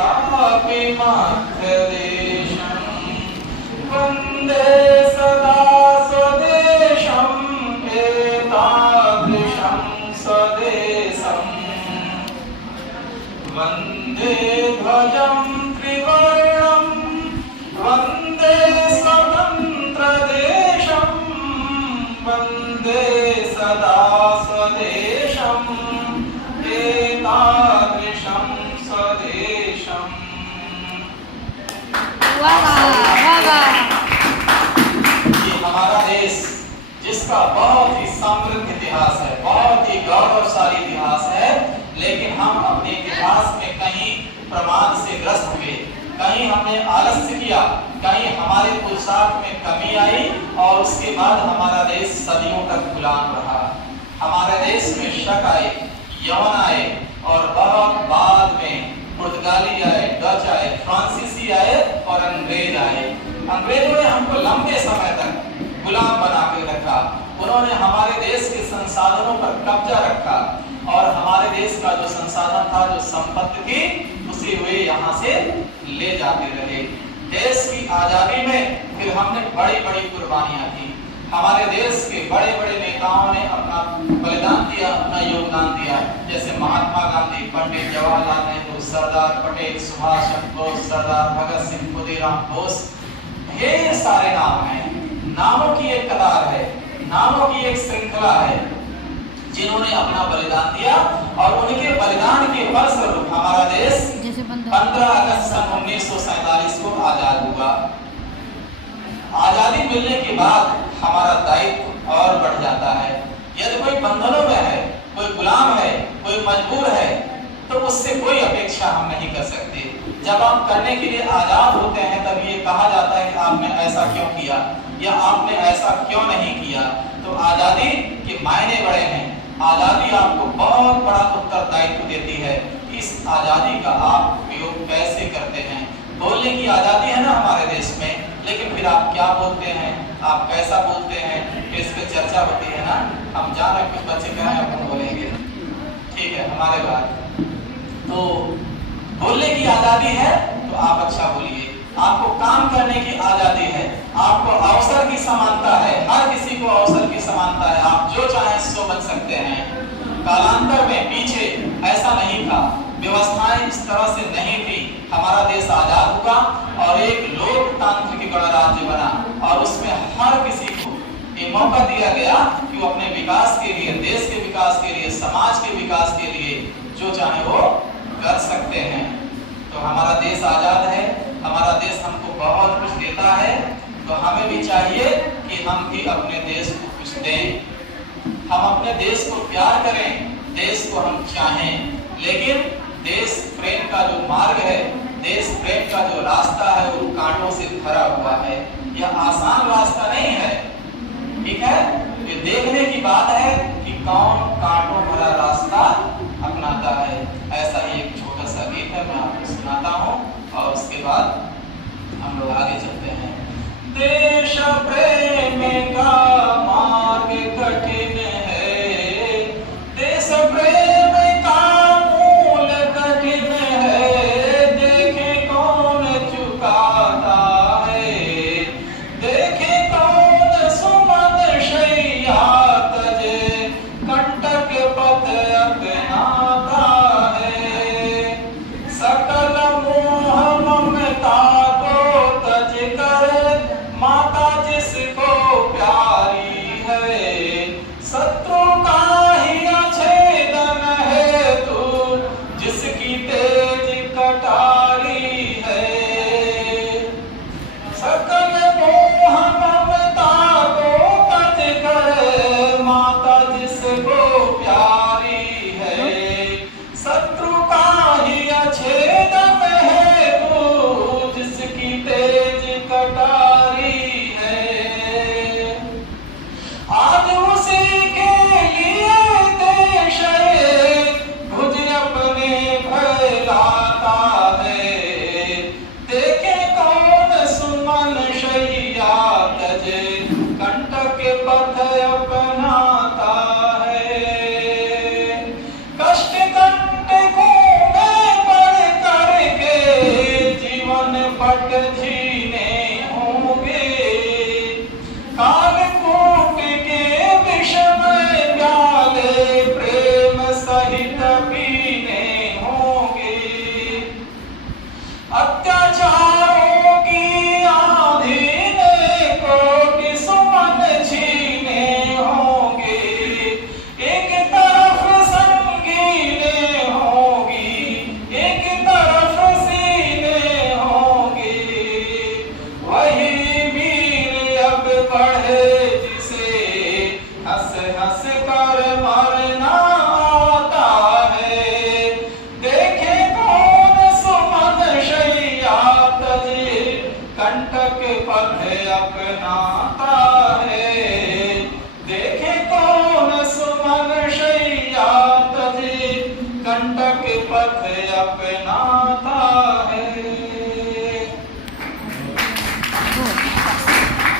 कापि मध्यदेशं वन्दे सदा स्वदेशं एतादृशं स्वदेशं वन्दे ध्वजं त्रिवर्णं वन्दे स्वतन्त्रदेशं वन्दे सदा स्वदेशं एतादृशं स्वदेशं। वाह वाह वाह। ये हमारा देश जिसका बहुत ही समृद्ध इतिहास है, बहुत ही गौरवशाली इतिहास है, लेकिन हम अपने इतिहास में कहीं प्रमाद से ग्रस्त हुए, कहीं हमने आलस्य किया, कहीं हमारे पुरुषार्थ में कमी आई और उसके बाद हमारा देश सदियों तक गुलाम रहा। हमारे देश में शक आए, यवन आए और बहुत बाद में पुर्तगाली आए, डच आए, फ्रांसीसी आए और अंग्रेज आए। अंग्रेजों ने हमको लंबे समय तक गुलाम बना के रखा। उन्होंने हमारे देश के संसाधनों पर कब्जा रखा और हमारे देश का जो संसाधन था, जो संपत्ति थी, उसे वे यहाँ से ले जाते रहे। देश की आजादी में फिर हमने बड़ी बड़ी कुर्बानियां की। हमारे देश के बड़े बड़े नेताओं ने अपना बलिदान दिया, अपना योगदान दिया, जैसे महात्मा गांधी, पंडित जवाहरलाल नेहरू, सरदार पटेल, सुभाष चंद्र बोस, सरदार भगत सिंह, खुदीराम बोस। ढेर सारे नाम हैं, नामों की एक कतार है, नामों की एक श्रृंखला है, जिन्होंने अपना बलिदान दिया और उनके बलिदान के फलस्वरूप हमारा देश 15 अगस्त सन 1947 को आजाद हुआ। आजादी मिलने के बाद हमारा दायित्व और बढ़ जाता है। यदि कोई बंधनों में है, कोई गुलाम है, कोई मजबूर है, तो उससे कोई अपेक्षा हम नहीं कर सकते। जब आप करने के लिए आजाद होते हैं तब ये कहा जाता है कि आपने ऐसा क्यों किया या आपने ऐसा क्यों नहीं किया। तो आजादी के मायने बड़े हैं। आजादी आपको बहुत बड़ा उत्तरदायित्व देती है। इस आजादी का आप उपयोग कैसे करते हैं। बोलने की आजादी है ना हमारे देश में, लेकिन फिर आप क्या बोलते हैं, आप कैसा बोलते हैं, इस पे चर्चा होती है ना। हम जान रहे कुछ बच्चे कहें अपन बोलेंगे, ठीक है, हमारे बात। तो बोलने की आजादी है तो आप अच्छा बोलिए। आपको काम करने की आजादी है, आपको अवसर की समानता है, हर किसी को अवसर की समानता है, आप जो चाहें सो बन सकते हैं। कालांतर में पीछे ऐसा नहीं था, व्यवस्थाएं इस तरह से नहीं थी। हमारा देश आजाद हुआ और एक लोकतांत्रिक गणराज्य बना और उसमें हर किसी को ये मौका दिया गया कि वो अपने विकास के लिए, देश के विकास के लिए, समाज के विकास के लिए जो चाहे वो कर सकते हैं। तो हमारा देश आजाद है, हमारा देश हमको बहुत कुछ देता है, तो हमें भी चाहिए कि हम भी अपने देश को कुछ दें। हम अपने देश को प्यार करें, देश को हम चाहें, लेकिन देश प्रेम का जो मार्ग है, देश प्रेम का जो रास्ता है, वो कांटों से भरा हुआ है। यह आसान रास्ता नहीं है, ठीक है। ये देखने की बात है कि कौन कांटों भरा रास्ता अपनाता है। ऐसा ही एक छोटा सा गीत है, मैं आपको सुनाता हूँ और उसके बाद हम लोग आगे चलते हैं। देश प्रेम